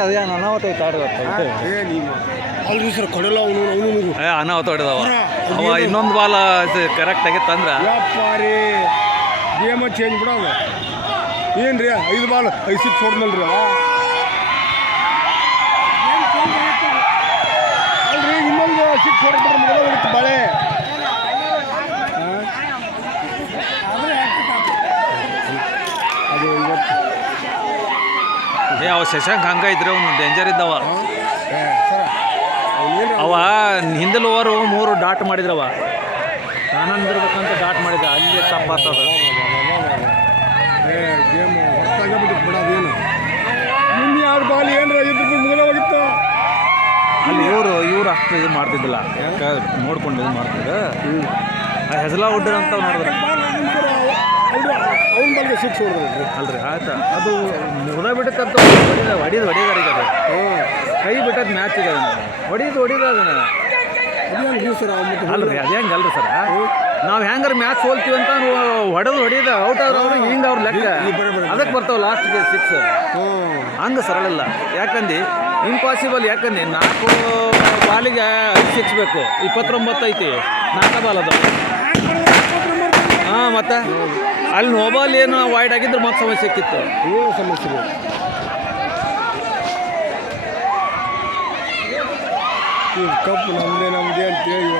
ಅದೇನು ಅನಾವತ್ತೈತೆ ಅಲ್ರಿ ಸರ್ ಕಡಲ ಅವನು ಅನಾವತ್ತ ಹೊಡೆದವ ಅವ ಇನ್ನೊಂದು ಬಾಲ್ ಕರೆಕ್ಟ್ ಆಗಿತ್ತು ಅಂದ್ರೆ ರೀ ಗೇಮ ಚೇಂಜ್ ಬಿಡೋದು ಏನು ರೀ 5 ಬಾಲ್ 5 ಸಿಕ್ಸ್ ಹೊಡೆದ್ನಲ್ರಿ ಅಲ್ರಿ ಇನ್ನೊಂದು 6 ಹೊಡೆದ್ಬಿಟ್ರೆ ಮೊದಲ ಹೋಗಿತ್ತು ಬಾಳೆ ಅದು ಇವತ್ತು ಅವ ಶಶಾಂಕ್ ಹಂಗ ಇದ್ರೆ ಅವ್ನು ಡೇಂಜರ್ ಇದ್ದವ ಅವ ಹಿಂದಲ್ ಓವರು 3 ಡಾಟ್ ಮಾಡಿದ್ರವ ನಾನಂದಿರ್ಬೇಕಂತ ಡಾಟ್ ಮಾಡಿದ ಅಲ್ಲಿ ತಪ್ಪಾಗ್ತದ ಗೇಮ್ ಹೊರತಾಗಬಿಟ್ಟು ಬಿಡೋದೇನು ಮುಂದೆ 2 ಬಾಲ್ ಏನು ಇದ್ರ ಮೊದಲ ಹೋಗಿತ್ತು ಅಲ್ಲಿ ಇವ್ರು ಅಷ್ಟು ಇದು ಮಾಡ್ತಿದ್ದಿಲ್ಲ ನೋಡ್ಕೊಂಡು ಇದು ಮಾಡ್ತಿದ್ದ ಹೆಸಲ ಹುಡ್ಡರ್ ಅಂತ ನೋಡಿದ್ರೆ ಅವ್ನ ಬಗ್ಗೆ 6 ಹೊಡೆದ್ರಿ ಅಲ್ರಿ ಆಯ್ತಾ ಅದು ಮುಗ್ದ ಬಿಟ್ಟಕ್ಕಂತ ಹೊಡಿದಾರೀಗ ಅದು ಕೈ ಬಿಟ್ಟದ ಮ್ಯಾಚ್ ಇದೆ ಹೊಡಿದ ಅದನ್ನ ಸರ್ ಅಲ್ರಿ ಅದು ಹೆಂಗೆ ಅಲ್ರಿ ಸರ್ ನಾವು ಹೆಂಗಾರ ಮ್ಯಾಚ್ ಸೋಲ್ತೀವಿ ಅಂತ ಹೊಡೆದ ಔಟ್ ಆದ್ರೆ ಅವ್ರು ಹಿಂಗೆ ಅವ್ರ ಲೆಕ್ಕ ಅದಕ್ಕೆ ಬರ್ತಾವೆ ಲಾಸ್ಟ್ಗೆ 6 ಹಂಗೆ ಸರಳಿಲ್ಲ ಯಾಕಂದು ಇಂಪಾಸಿಬಲ್ ಯಾಕಂದು 4 ಬಾಲಿಗೆ 5 6 ಬೇಕು 29 ಐತಿ 4 ಬಾಲ್ ಅದು ಮತ್ತೆ ಅಲ್ಲಿ ನೋಬಾಲ್ ಏನು ವೈಡ್ ಆಗಿದ್ರೆ ಮತ್ತೆ ಸಮಸ್ಯೆ ಸಿಕ್ಕಿತ್ತು ಏನು ಸಮಸ್ಯೆ ಕಪ್ಪು ನಮ್ಮದೇ ಅಂತೇಳಿ